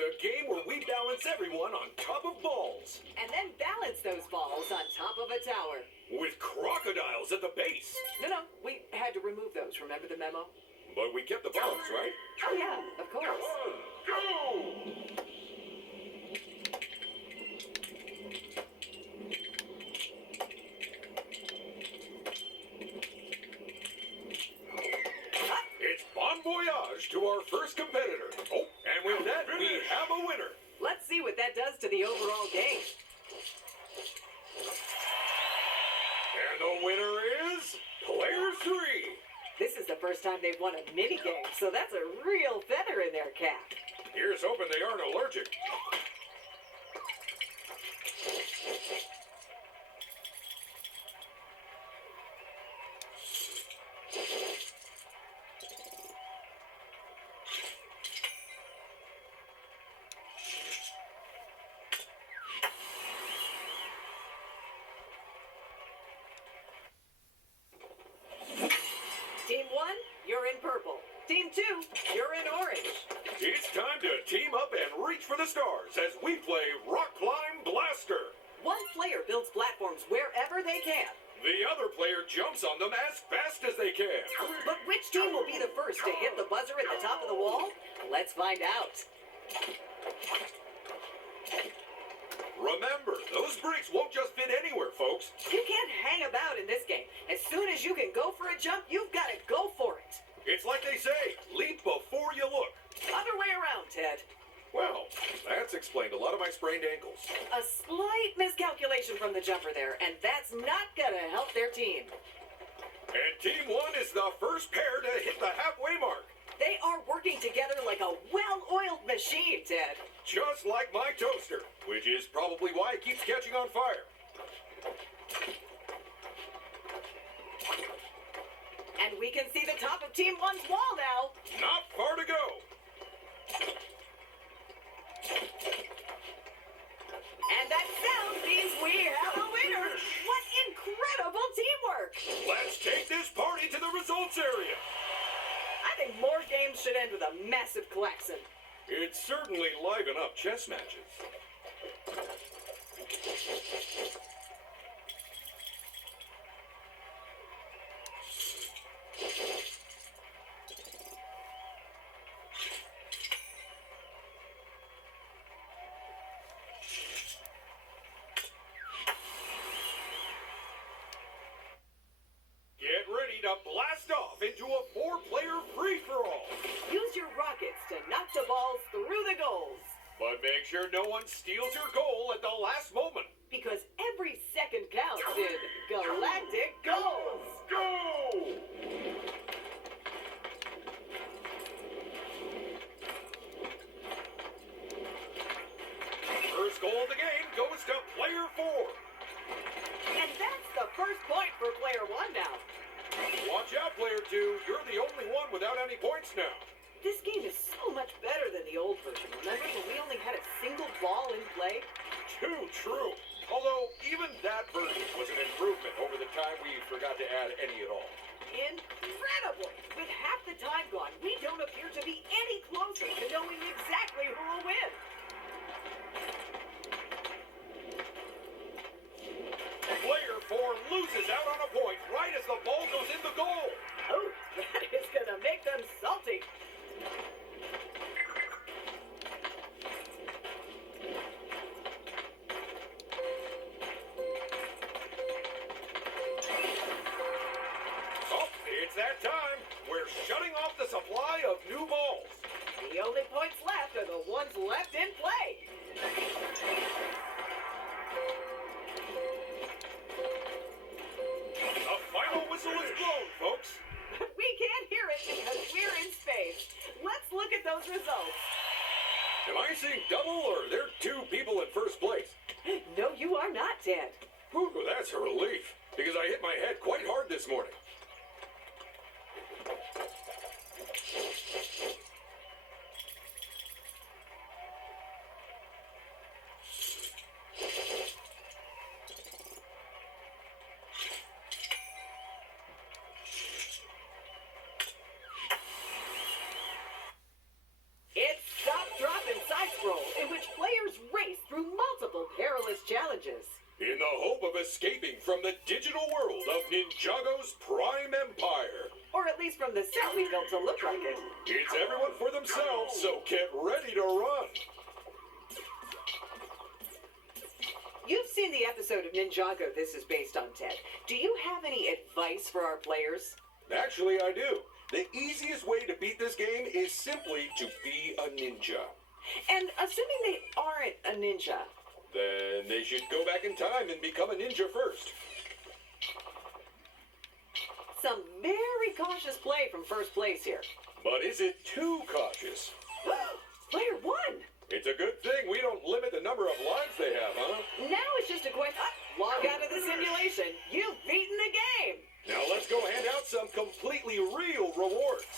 the game where we balance everyone on top of balls. And then balance those balls on top of a tower. With crocodiles at the base. No, we had to remove those. Remember the memo? But we kept the balance, right? Oh, yeah, of course. Go! It's bon voyage to our first competitor. Oh, and with that, we have a winner. Let's see what that does to the overall game. And the winner is player 3. This is the first time they've won a mini game, so that's a real feather in their cap. Here's hoping they aren't allergic. Team 1, you're in purple. Team 2, you're in orange. It's time to team up and reach for the stars as we play Rock Climb Blaster. One player builds platforms wherever they can. The other player jumps on them as fast as they can. But which team will be the first to hit the buzzer at the top of the wall? Let's find out. Remember, those bricks won't just fit anywhere, folks. You can't hang about in this game. As soon as you can go for a jump, you've got to go for it. It's like they say, leap before you look. Other way around, Ted. Well, that's explained a lot of my sprained ankles. A slight miscalculation from the jumper there, and that's not going to help their team. And Team 1 is the first pair to hit the halfway mark. They are working together like a well-oiled machine, Ted. Just like my toaster, which is probably why it keeps catching on fire. And we can see the top of Team 1's wall now. Not far to go. And that sound means we have a winner. What incredible teamwork. Let's take this party to the results area. I think more games should end with a massive klaxon. It's certainly liven up chess matches. Get ready to blast off into a 4-player free-for-all. Use your rockets to knock the balls through the goals. But make sure no one steals your goal at the last moment. Because every second counts in Galactic Goals. Go! First goal of the game goes to player 4. And that's the first point for player 1 now. Watch out, player 2. You're the only one without any points now. This game is so much better than the old version. Remember when we only had a single ball in play? Too true. Although, even that version was an improvement over the time we forgot to add any at all. Incredible! With half the time gone, we don't appear to be any closer to knowing exactly who will win. Player 4 loses out on a point right as the ball goes in the goal. Oh, that is gonna make them salty. Oh, it's that time. We're shutting off the supply of new balls. The only points left are the ones left in play. The final whistle is blown, folks. We can't hear it because we're in space. Let's look at those results. Am I seeing double, or are there 2 people in first place? No, you are not, Ted. Whew, that's a relief, because I hit my head quite hard this morning. It's Stop, Drop, and Side Scroll. digital world of Ninjago's Prime Empire. Or at least from the set we built to look like it. It's everyone for themselves, so get ready to run. You've seen the episode of Ninjago this is based on, Ted. Do you have any advice for our players? Actually, I do. The easiest way to beat this game is simply to be a ninja. And assuming they aren't a ninja, Then they should go back in time and become a ninja first. some very cautious play from first place here. But is it too cautious? Player one! It's a good thing we don't limit the number of lives they have, huh? Now it's just a question. Log out of the simulation. You've beaten the game! Now let's go hand out some completely real rewards.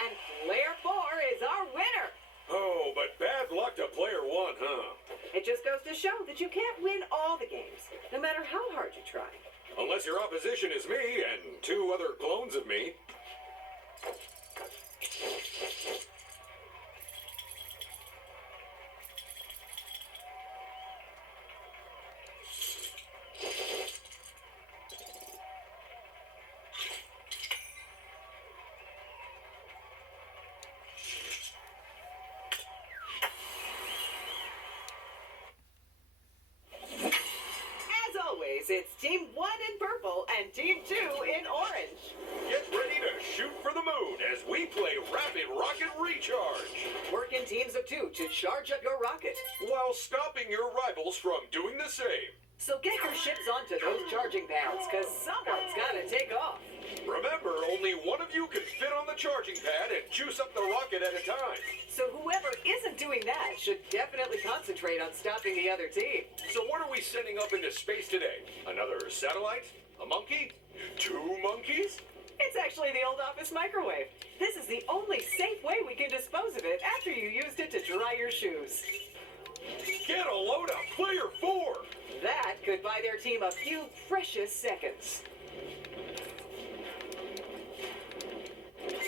And player four is our winner! Oh, but bad luck to player one, huh? It just goes to show that you can't win all the games, no matter how hard you try. Unless your opposition is me and two other clones of me. As always, it's Team 1 in purple and Team 2 in orange. Get ready to shoot for the moon as we play Rapid Rocket Recharge, Work in teams of 2 to charge up your rocket. while stopping your rivals from doing the same. So get your ships onto those charging pads, because someone's got to take off. Remember, only one of you can fit on the charging pad and juice up the rocket at a time. So whoever isn't doing that should definitely concentrate on stopping the other team. So what are we sending up into space today? Another satellite? A monkey? Two monkeys? It's actually the old office microwave. This is the only safe way we can dispose of it after you used it to dry your shoes. Get a load of player four! That could buy their team a few precious seconds.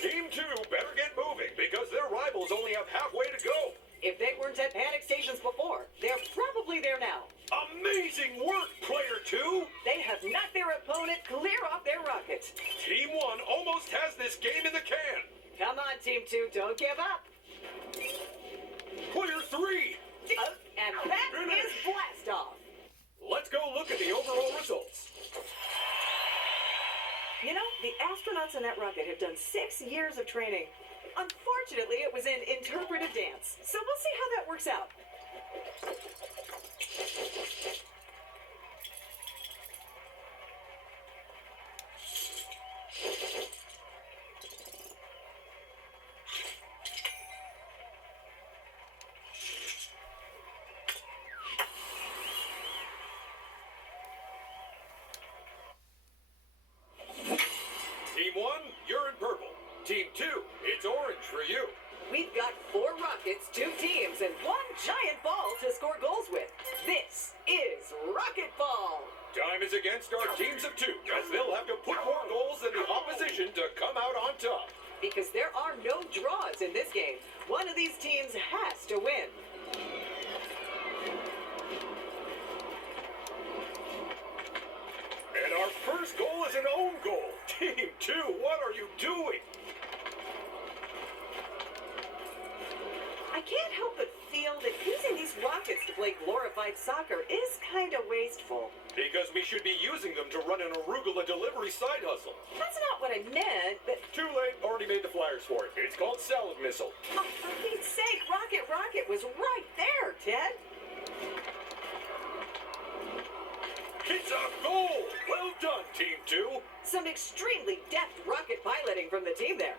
Team 2 better get moving because their rivals only have halfway to go. If they weren't at panic stations before, they're probably there now. Amazing work, player 2! They have knocked their opponent clear off their rocket. Team 1 almost has this game in the can. Come on, Team 2, don't give up. Player 3! And that is blast off. Let's go look at the overall results. You know, the astronauts in that rocket have done 6 years of training. Unfortunately, it was in interpretive dance, so we'll see how that works out. Team 1, you're in purple. Team 2, it's orange for you. We've got 4 rockets, 2 teams, and 1 giant ball to score goals with. This is Rocket Ball. Time is against our teams of 2, as they'll have to put more goals than the opposition to come out on top. Because there are no draws in this game. One of these teams has to win. And our first goal is an own goal. Team 2, what are you doing? I can't help but feel that using these rockets to play glorified soccer is kind of wasteful. Because we should be using them to run an arugula delivery side hustle. That's not what I meant, but Too late, already made the flyers for it. It's called Salad Missile. oh, for Pete's sake, Rocket was right there, Ted. It's a goal! Well done, Team 2. Some extremely deft rocket piloting from the team there.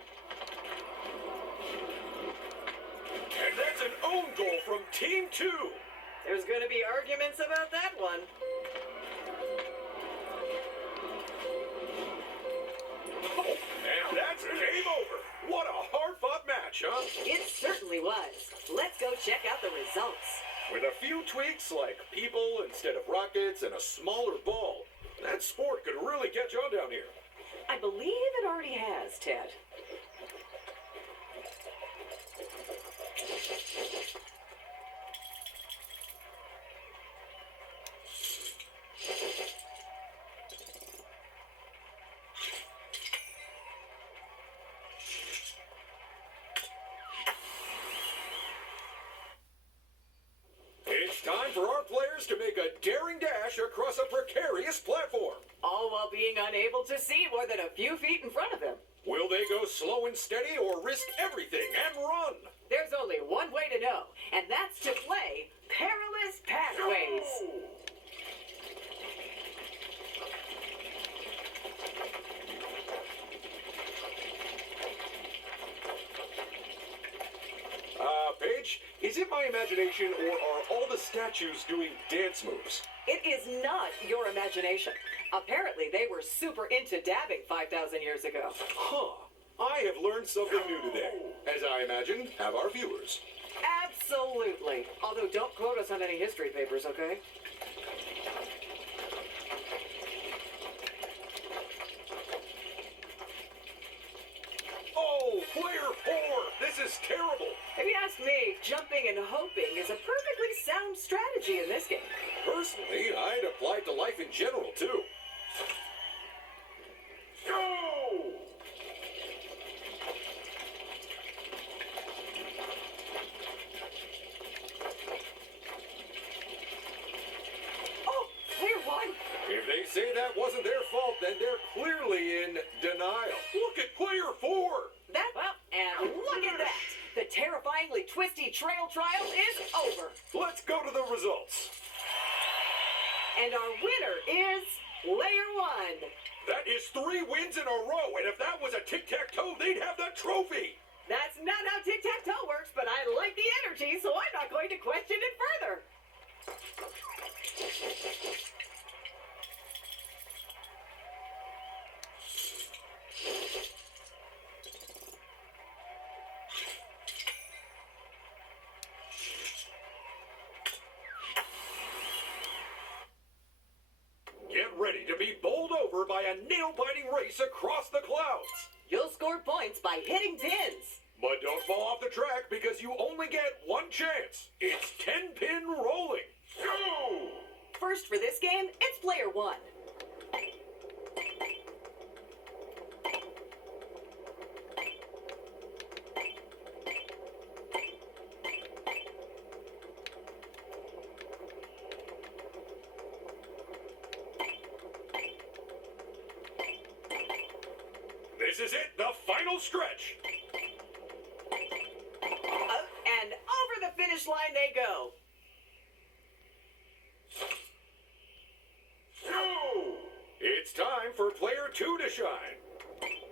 And that's an own goal from Team 2. There's going to be arguments about that one. Oh, and that's game over. What a hard-fought match, huh? It certainly was. Let's go check out the results. With a few tweaks like people instead of rockets and a smaller ball, that sport could really catch on down here. I believe it already has, Ted. for our players to make a daring dash across a precarious platform. All while being unable to see more than a few feet in front of them. Will they go slow and steady or risk everything and run? There's only one way to know, and that's to play Perilous Pathways. Paige, is it my imagination or are all the statues doing dance moves? It is not your imagination. Apparently, they were super into dabbing 5,000 years ago. Huh. I have learned something new today. As I imagine, have our viewers. Absolutely. Although, don't quote us on any history papers, okay? Oh, player 4! This is terrible! If you ask me, jumping and hoping is a perfectly sound strategy in this game. Personally, I'd apply it to life in general, too. Go! Oh, player 1! If they say that wasn't their fault, then they're clearly in denial. Look at player 4! Well, and look at that! The terrifyingly twisty trail trial is over. Let's go to the results. And our winner is player 1. That is 3 wins in a row, and if that was a tic-tac-toe, they'd have the trophy. That's not how tic-tac-toe works, but I like the energy, so I'm not going to question it further. Get ready to be bowled over by a nail-biting race across the clouds. You'll score points by hitting pins. But don't fall off the track because you only get one chance. It's 10-pin rolling. Go! First for this game, it's player 1. This is it, the final stretch. And over the finish line they go. Go! It's time for player 2 to shine.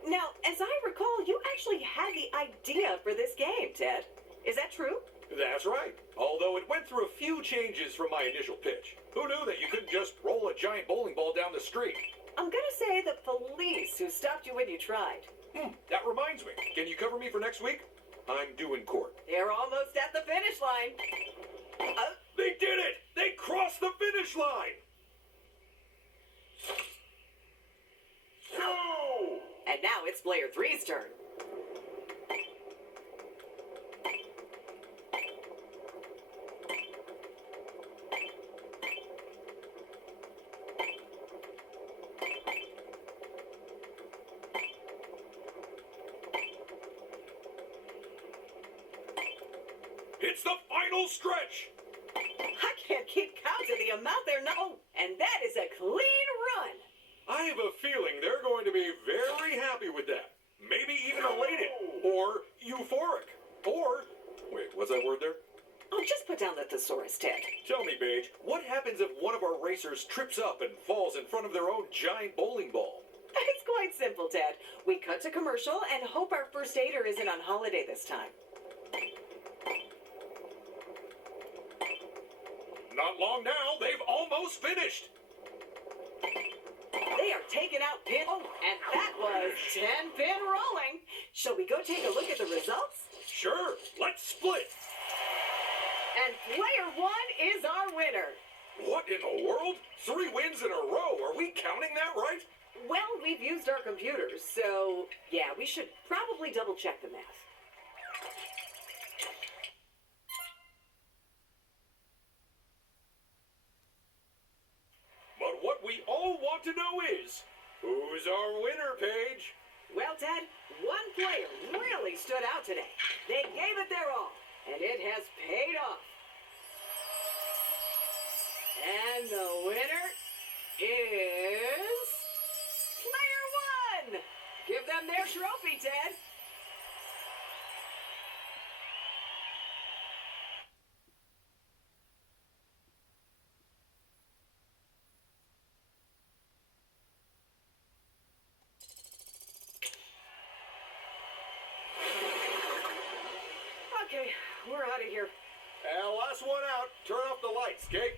Now, as I recall, you actually had the idea for this game, Ted. Is that true? That's right. Although it went through a few changes from my initial pitch. Who knew that you couldn't just roll a giant bowling ball down the street? I'm gonna say the police who stopped you when you tried. That reminds me. Can you cover me for next week? I'm due in court. They're almost at the finish line. They did it! They crossed the finish line! Go! And now it's player 3's turn. It's the final stretch! I can't keep count of the amount they're not. Oh, and that is a clean run. I have a feeling they're going to be very happy with that. Maybe even elated. Or euphoric. Or, wait, what's that word there? Oh, just put down the thesaurus, Ted. Tell me, Paige, what happens if one of our racers trips up and falls in front of their own giant bowling ball? It's quite simple, Ted. We cut to commercial and hope our first aider isn't on holiday this time. Not long now, they've almost finished. They are taking out pin. Oh, and that was 10-pin rolling. Shall we go take a look at the results? Sure, let's split. And player 1 is our winner. What in the world? 3 wins in a row. Are we counting that right? Well, we've used our computers, so yeah, we should probably double check the math. But what we all want to know is, who's our winner, Paige? Well, Ted, one player really stood out today. They gave it their all, and it has paid off. And the winner is Player One. Give them their trophy, Ted. Okay, we're out of here. Last one out. Turn off the lights, okay?